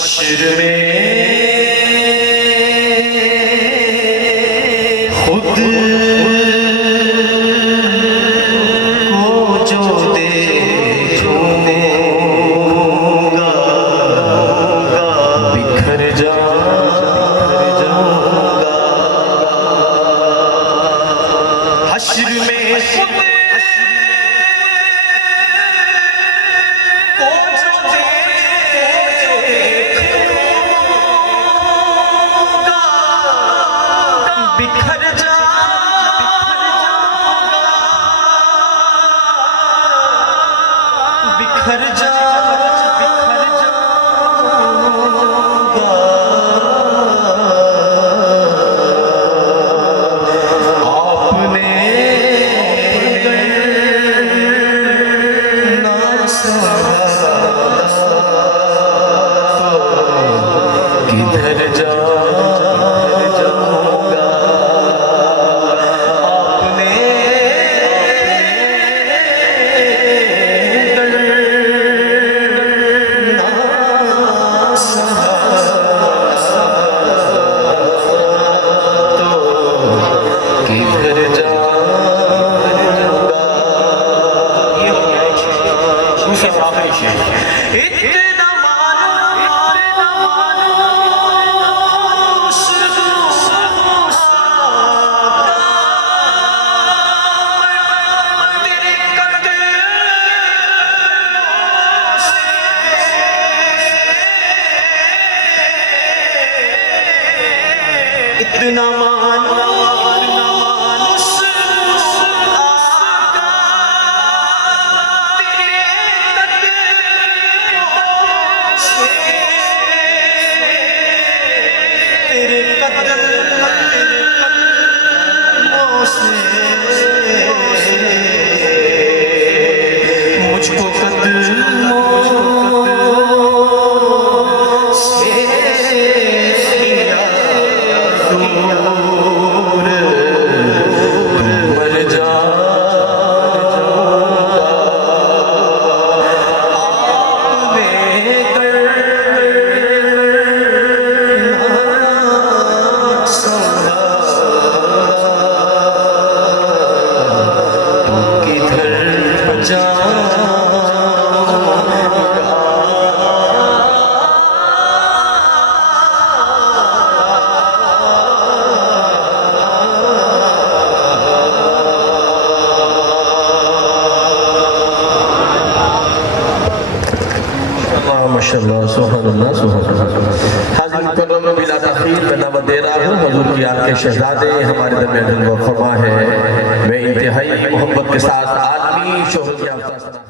हश्र में खुद को जो देखूंगा बिखर जाऊंगा। हश्र में खुद बिखर जाऊंगा। आपने ना सहा किधर जाऊंगा। इतना मानुष आका तेरे कदमों से, तेरे कदमों से मुझको कदमों से किया दूर। मर जाऊंगा आपने करना सहा तो किधर जाऊंगा। माशाअल्लाह सुभानअल्लाह सुभानअल्लाह। हाज़िर मुकर्रम बिला तख़ीर मैं दावत दे रहा हूँ हुज़ूर की आल के शहज़ादे हमारे दरमियान जलवा फरमा है। मैं इंतहाई मोहब्बत के साथ आलमी शोहरत याफ्ता